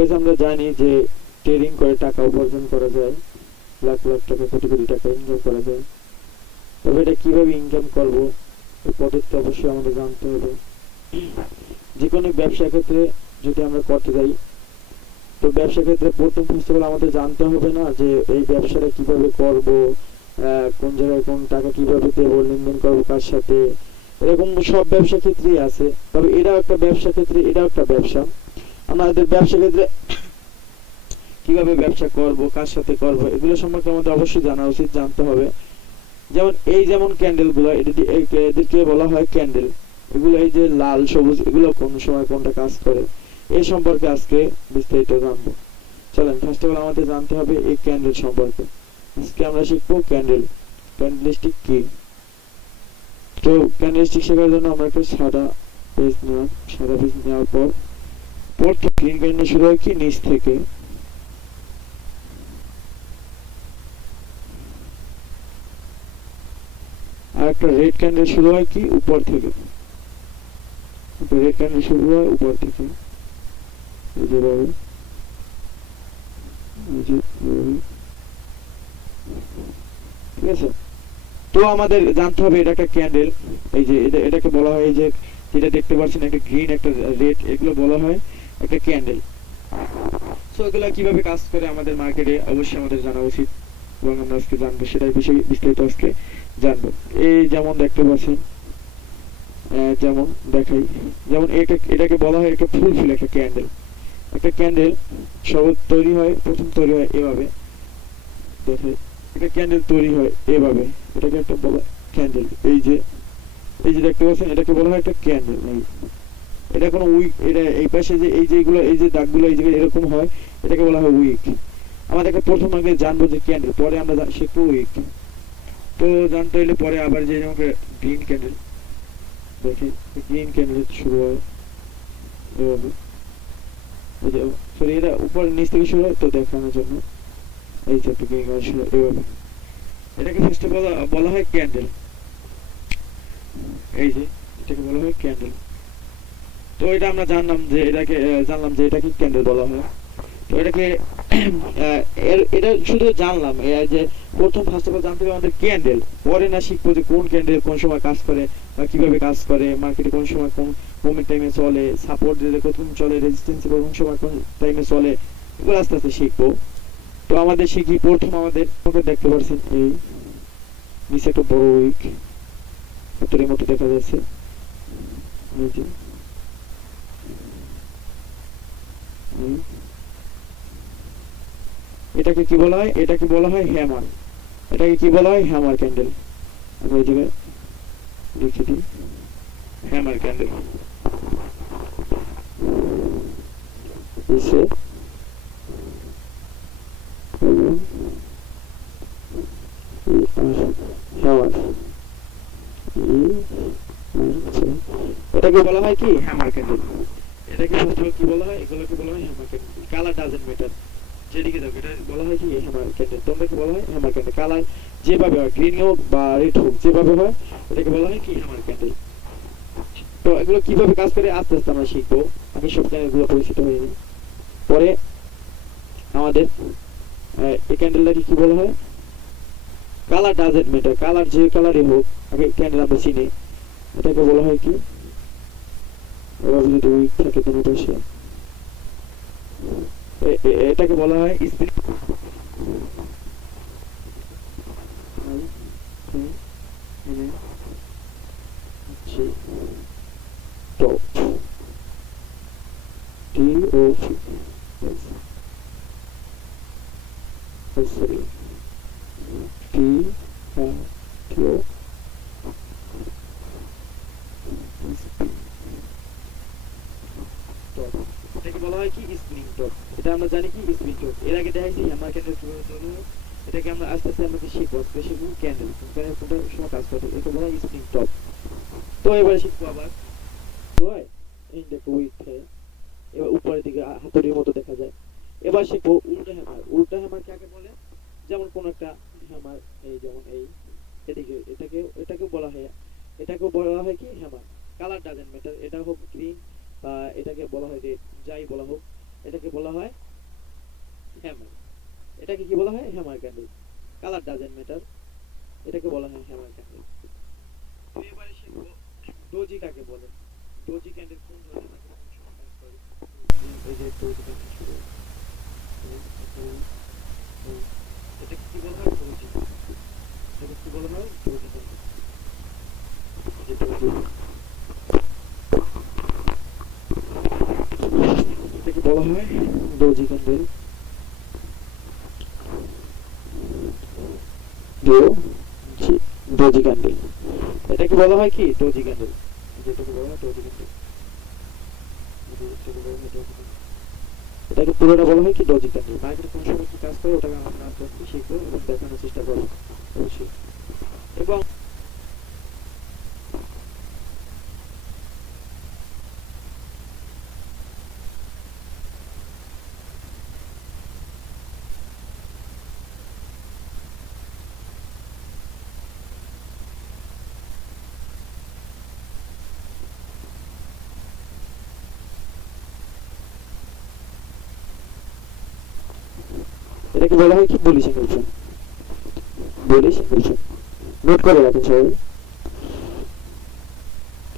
Guys আমরা জানি যে ট্রেডিং করে টাকা উপার্জন করা যায়, লাখ লাখ টাকা, কোটি কোটি টাকা ইনকাম করা যায়। তবে এটা কিভাবে ইনকাম করব, এই পদ্ধতি অবশ্যই আমাদের জানতে হবে। যে কোনো ব্যবসা ক্ষেত্রে যদি আমরা করতে যাই, তো ব্যবসা ক্ষেত্রে প্রথম ফার্স্ট অফ অল আমাদের জানতে হবে না যে এই ব্যবসাটা কিভাবে করব, কোন জায়গায় কোন টাকা কিভাবে দেবো, লেনদেন করবো কার সাথে, এরকম সব ব্যবসা ক্ষেত্রেই আছে। তবে এটাও একটা ব্যবসা ক্ষেত্রে, এটাও একটা ব্যবসা। আমাদের ব্যবসা ক্ষেত্রে কিভাবে ব্যবসা করব, কার সাথে করব, এগুলো সম্পর্কে আমাদের অবশ্যই জানা উচিত, জানতে হবে। যেমন ক্যান্ডেল গুলো, এদেরকে বলা হয় ক্যান্ডেল। এগুলো এই যে লাল সবুজ, এগুলো কোন সময় কোনটা কাজ করে, এই সম্পর্কে আজকে বিস্তারিত জানবো। চলেন ফার্স্ট অফ অল আমাদের জানতে হবে এই ক্যান্ডেল সম্পর্কে। আজকে আমরা শিখবো ক্যান্ডেল, ক্যান্ডেলস্টিক কি। তো ক্যান্ডেলস্টিক শেখার জন্য আমরা একটা সাদা পেজ নিলাম। সাদা পেজ নেওয়ার পর প্রথম গ্রিন ক্যান্ডেল শুরু হয় কি নিচ থেকে, আর একটা রেড ক্যান্ডেল শুরু হয় কি উপর থেকে। রেড ক্যান্ডেল শুরু হয় উপর থেকে, যেভাবে ঠিক আছে। তো আমাদের জানতে হবে এটা একটা ক্যান্ডেল। এই যে এটাকে বলা হয়, এই যে যেটা দেখতে পাচ্ছেন একটা গ্রিন একটা রেড, এগুলো বলা হয় একটা ক্যান্ডেল। সো এগুলো কিভাবে কাজ করে আমাদের মার্কেটে অবশ্যই আমাদের জানা উচিত, এবং আমরা আজকে জানবো, সেটাই বিষয়ে বিস্তারিত আজকে জানবো। এই যেমন দেখতে পাচ্ছেন, যেমন দেখাই, যেমন এটাকে বলা হয় একটা ফুল একটা ক্যান্ডেল। একটা ক্যান্ডেল সব তৈরি হয়, প্রথম তৈরি হয় এভাবে, দেখে একটা ক্যান্ডেল তৈরি হয় এভাবে, এটাকে একটা বলা ক্যান্ডেল। এই যে দেখতে পাচ্ছেন, এটাকে বলা হয় একটা ক্যান্ডেল। এটা কোনো উইক, এটা এই পাশে যে এই যেগুলো, এই যে দাগগুলো এই জায়গায় এরকম হয়, এটাকে বলা হয় উইক। আমাদেরকে প্রথম আগে জানবো যে ক্যান্ডেল, পরে আমরা শিখবো উইক। তো জানতে হলে পরে আবার যে আমাকে গ্রিন ক্যান্ডেল, দেখি গ্রিন ক্যান্ডেল শুরু হয় এভাবে, সরি এটা উপর নিচ থেকে শুরু হয় তো দেখানোর জন্য, এই যে একটা গ্রিন ক্যান্ডেল শুরু হয় এভাবে, এটাকে ফার্স্টে বলা হয় ক্যান্ডেল। এই যে এটাকে বলা হয় ক্যান্ডেল। তো এটা আমরা জানলাম যে এটাকে ক্যান্ডেল বলা হয়। তো এটাকে এটা শুধু জানলাম যে প্রথম ফার্স্ট অফ অল জানতে হবে আমাদের ক্যান্ডেল, পরে না শিখবো যে কোন ক্যান্ডেল কোন সময় কাজ করে বা কিভাবে কাজ করে, মার্কেটে কোন সময় কোন মোমেন্ট টাইমে চলে, সাপোর্ট দিলে কতক্ষণ চলে, রেজিস্ট্যান্স কোন সময় কোন টাইমে চলে, এগুলো আস্তে আস্তে শিখবো। তো আমাদের শিখি প্রথম আমাদের দেখতে পাচ্ছেন এই নিচে একটা বড় উইক হাতের মতো দেখা যাচ্ছে, এটাকে কি বলা হয়, এটাকে বলা হয় হ্যামার। এটাকে কি বলা হয়, হ্যামার ক্যান্ডেল। আমরা এই জায়গায় লিখে দিই হ্যামার ক্যান্ডেল। এটাকে বলা হয় কি হ্যামার ক্যান্ডেল। এটাকে কি বলা হয়, এগুলোকে বলা হয় hammer candle. Colour doesn't matter, যেদিকে যাবে এটা বলা হয় কি হ্যামার ক্যান্ডেল। তোমরা কি বলা হয় হ্যামার ক্যান্ডেল। কালার যেভাবে হয়, গ্রিন হোক বা রেড হোক, যেভাবে হয় এটাকে বলা হয় কি হ্যামার ক্যান্ডেল। তো এগুলো কিভাবে কাজ করে আস্তে আস্তে আমরা শিখবো, আমি সব ক্যান্ডেলগুলো পরিচিত হইনি। পরে আমাদের এই ক্যান্ডেলটাকে কি বলা হয়, কালার ডাজন্ট ম্যাটার, কালার যে কালারই হোক, আগে ক্যান্ডেল আমরা চিনি, এটাকে বলা হয় কি, এভাবে যদি উইক থাকে কোনো পাশে, এটাকে বলা হয় spring top, TOP, sorry, TO, এটাকে বলা হয় কি স্প্রিং টপ। এটা আমরা জানি কি স্প্রিং টপ, এর আগে দেখাইছি আমার ক্যান্ডেল কিভাবে চলে। এটাকে আমরা আস্তে আস্তে আমাকে শিখবো, শিখবো ক্যান্ডেল কোনটার সময় কাজ করে, এটা বলা হয় স্প্রিং টপ। তো এবারে শিখবো আবার হয় এই দেখো উইক থাকে, এবার উপরের দিকে হাতুড়ির মতো দেখা যায়। এবার শিখবো উল্টা হ্যামার। উল্টা হ্যামার কাকে বলে, যেমন কোন একটা হ্যামার, এই যেমন এই এদিকে, এটাকেও বলা হয় কি হ্যামার। কালার ডাজন্ট ম্যাটার, এটা হোক গ্রিন বা এটাকে বলা হয় রেড, যাই বলা হোক, এটাকে বলা বলা হয় হ্যামার। এটাকে কি বলা হয়? Hammer candle. Colour doesn't matter, এটাকে বলা হয় হ্যামার ক্যান্ডেল। তো এবারে শিখবো ডোজি কাকে বলে। ডোজি ক্যান্ডেল কোন ধরনের থাকে, কোন সময় কাজ করে। এই যে ডোজি ক্যান্ডেল শুরু, এটাকে কি বলা হয়? ডোজি। এটাকে কি বলা হয়? Doji candle. এই যে ডোজি, এটাকে বলা হয় doji candle. Doji, doji candle. এটাকে বলা হয় কি? Doji candle. যেটাকে বলা হয় ডোজি ক্যান্ডেল। এটাকে পুরোটা বলা হয় কি? Doji candle. মার্কেটে কোন সময় কি কাজ করে ওটাকে আমরা আস্তে আস্তে শিখবো এবং দেখানোর চেষ্টা করবো অবশ্যই। এবং এটাকে বলা হয় কি? Bullish engulfing. Bullish engulfing. Note করে রাখেন সবাই।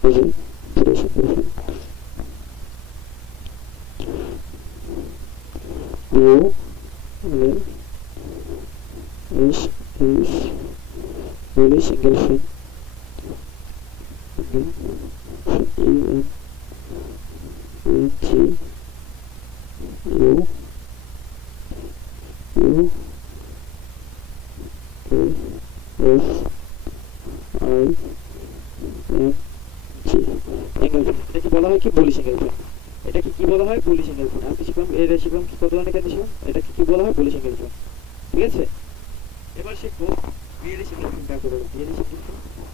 এই যে bullish engulfing. U L S S bullish engulfing. U N N T U U A S I N G, engulfing. এটাকে বলা হয় কি? Bullish engulfing. এটাকে কি বলা হয়? Bullish engulfing. আজকে শিখলাম, এটা শিখলাম কি? কত ধরনের ক্যান্ডেল শিখলাম। এটাকে কি বলা হয়? বুলিশ এঙ্গেলফেন। ঠিক আছে, এবার শিখবো বিয়ারিশ এঙ্গেলফেন কাকে বলে। বিয়ারিশ এঙ্গেলফেন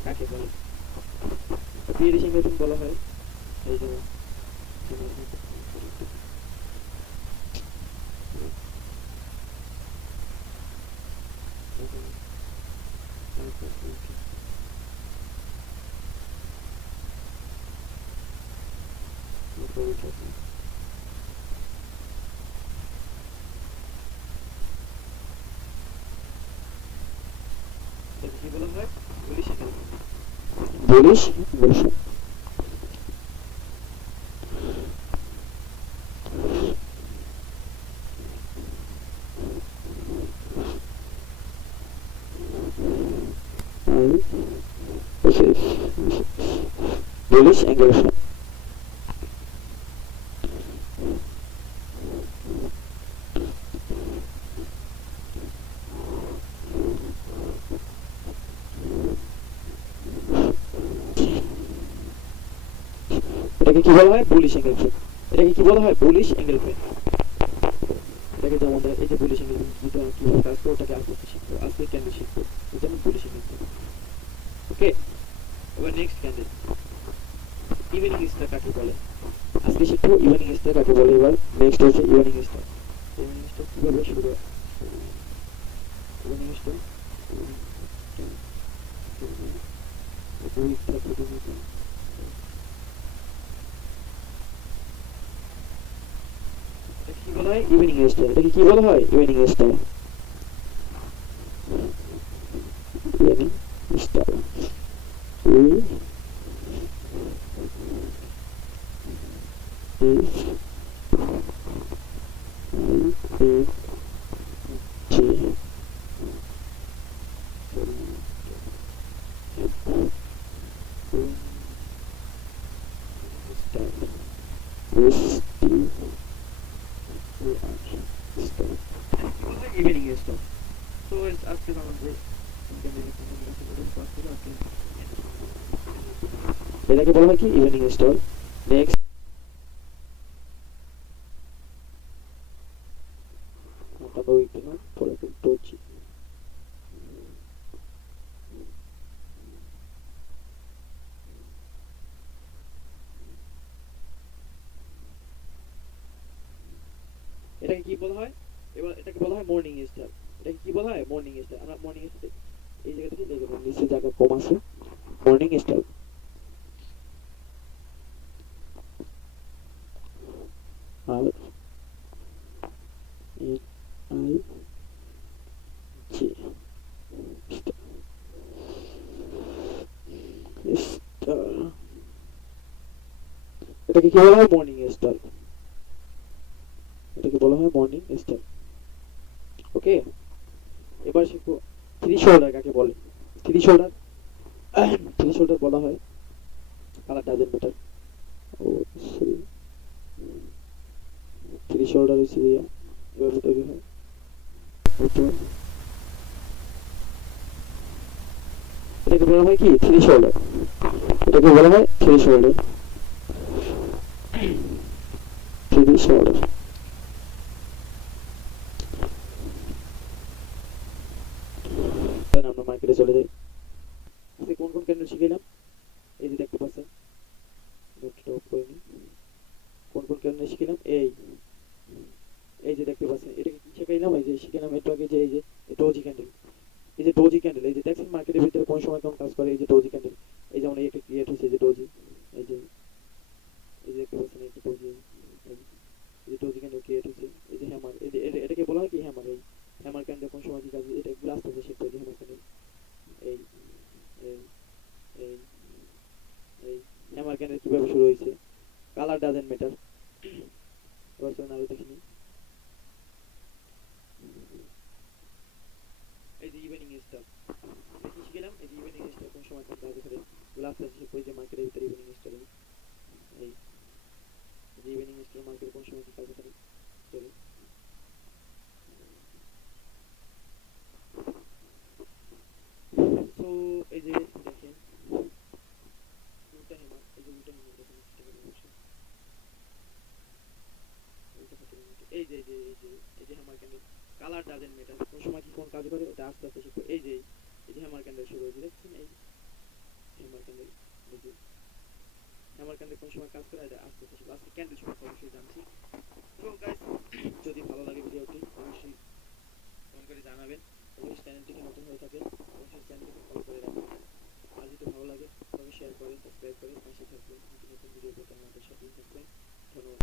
কাকে বলে? বিয়ারিশ এঙ্গেলফেন বলা হয় এই যে কি বলা হয়? Bullish engulfing. Bullish engulfing. I S S bullish engulfing. এটাকে কি বলা হয়? Bullish engulfing. এটাকে কি বলা হয়? Bullish engulfing. এটাকে যেমন এই যে বুলিশ এঙ্গেলফেন যেটা কিভাবে কাজ করে ওটাকে আস্তে আস্তে শিখবো, আজকে ক্যান্ডেল শিখবো। যেমন বুলিশ এঙ্গেলফেন। ওকে, এবার নেক্সট ক্যান্ডেল ইভিনিং স্টার কাকে বলে। আজকে শিখবো ইভিনিং স্টার কাকে বলে। এবার নেক্সট হচ্ছে ইভিনিং স্টার। ইভিনিং স্টার কিভাবে শুরু হয়? ইভিনিং স্টার কি বলা হয়? Evening star. এটাকে কি বলা হয়? Evening star. Evening star. Evening star. তো আজকে আমাদের এটাকে বলা হয় কি? Evening star. নেক্সট পরে ডোজি। এটাকে কি বলা হয়? এবার এটাকে বলা হয় মর্নিং স্টার। এটাকে কি বলা হয়? Morning star. আমরা মর্নিং স্টার এই জায়গা থেকে দেখবো, নিচে জায়গা কম আছে। Morning star. আর আই জি স্টার, এটাকে কি বলা হয়? মর্নিং স্টার, এটাকে বলা হয় মর্নিং স্টার। ওকে, এবার শিখবো থ্রি শোল্ডার কাকে বলে। থ্রি শোল্ডার, থ্রি শোল্ডার বলা হয় colour doesn't matter. Oh sorry, three shoulder হচ্ছে এভাবে তৈরি হয়। এটাকে বলা হয় কি? থ্রি শোল্ডার, এটাকে বলা হয় থ্রি শোল্ডার, থ্রি শোল্ডার। আমরা মার্কেটে চলে যাই। আজকে কোন কোন ক্যান্ডেল শিখাইলাম? এই যে দেখতে পাচ্ছেন, নোটটা অফ করে নিই। কোন কোন ক্যান্ডেল শিখাইলাম? এই যে দেখতে পাচ্ছেন, এটাকে কি শিখাইলাম? এই যে শিখাইলাম একটু আগে, যে এই যে ডোজি ক্যান্ডেল, এই যে ডোজি ক্যান্ডেল, এই যে দেখছেন মার্কেটের ভিতরে কোন সময় কেমন কাজ করে। এই যে ডোজি ক্যান্ডেল, এই যেমন একটা ক্রিয়েট হয়েছে যে ডোজি, এই যে এই যে দেখতে পাচ্ছেন একটা ডোজি, এই যে ডোজি ক্যান্ডেল ক্রিয়েট হয়েছে। এই যে হ্যামার, এই যে এটাকে বলা হয় কি? হ্যামার। এই হ্যামার ক্যান্ডেল কোন সময় কি কাজ, এটা গ্লাস থেকে শিখতে হয়। হ্যামার ক্যান্ডেল, এই এই এই এই হ্যামার ক্যান্ডেল কিভাবে শুরু হয়েছে? Colour doesn't matter. এবার চলুন আরো দেখিনি। এই যে ইভিনিং স্টার, কি শিখলাম? এই যে ইভিনিং স্টার কোন সময় কোন কাজে করে, গ্লাস থেকে শিখবো। এই যে মার্কেটের ভিতরে ইভিনিং স্টার, এই যে ইভিনিং স্টার মার্কেট কোন সময় কি কাজে করে। চলো, সো এই যে দেখেন উল্টা হেমার, এই যে উল্টা হেমার দেখেন চেষ্টা করে অবশ্যই। উল্টা হাতের মতো। এই যে এই যে এই যে এই যে hammer candle, colour doesn't matter, কোন সময় কি কোন কাজ করে এটা আস্তে আস্তে শিখবো। এই যে এই যে হ্যামার ক্যান্ডেল শুরু হয়েছে, দেখছেন এই হ্যামার ক্যান্ডেল, এই যে হ্যামার ক্যান্ডেল কোন সময় কাজ করে এটা আস্তে আস্তে শিখবো। আজকে ক্যান্ডেল সম্পর্কে অবশ্যই জানছি।